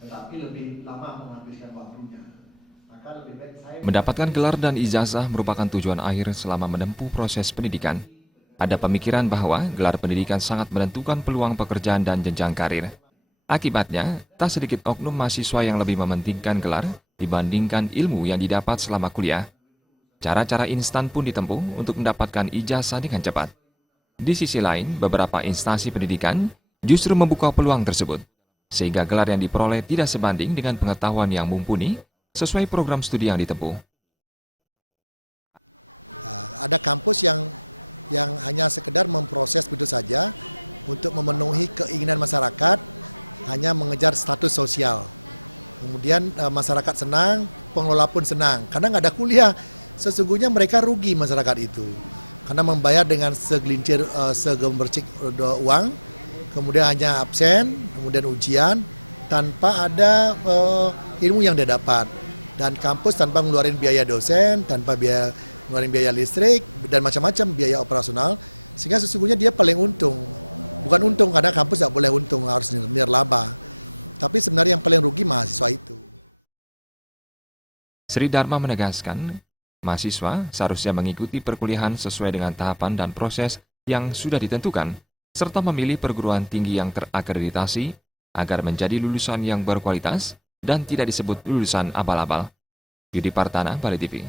tetapi lebih lama menghabiskan waktunya. Maka lebih baik saya Mendapatkan gelar dan ijazah merupakan tujuan akhir selama menempuh proses pendidikan. Ada pemikiran bahwa gelar pendidikan sangat menentukan peluang pekerjaan dan jenjang karir. Akibatnya, tak sedikit oknum mahasiswa yang lebih mementingkan gelar dibandingkan ilmu yang didapat selama kuliah. Cara-cara instan pun ditempuh untuk mendapatkan ijazah dengan cepat. Di sisi lain, beberapa instansi pendidikan justru membuka peluang tersebut, sehingga gelar yang diperoleh tidak sebanding dengan pengetahuan yang mumpuni sesuai program studi yang ditempuh. Ada kampus yang hanya sekedar memproses begitu saja untuk memenuhi keinginan masyarakat, hanya mengejar status sosial. Kemudian masyarakat senang, pengelola pun senang, karena nggak ada kuliah. Sesungguhnya mereka rugi masyarakat itu, karena membayar dengan segelintir segemercik uang, kemudian hanya absen, kemudian ujian, tanpa ada ilmu yang dia dapat. Dan kampus tanpa ngeluarin biaya dosen, tanpa ngeluarin biaya listrik, dan macam-macam biaya operasional, sehingga sesungguhnya dia paling untung. Bukan untung, karena kampus tidak boleh untung, harus nirlaba. Tapi sebenarnya yang paling rugi mahasiswa itu. Sri Dharma menegaskan, mahasiswa seharusnya mengikuti perkuliahan sesuai dengan tahapan dan proses yang sudah ditentukan, serta memilih perguruan tinggi yang terakreditasi agar menjadi lulusan yang berkualitas dan tidak disebut lulusan abal-abal. Yudi Partana, Bali TV.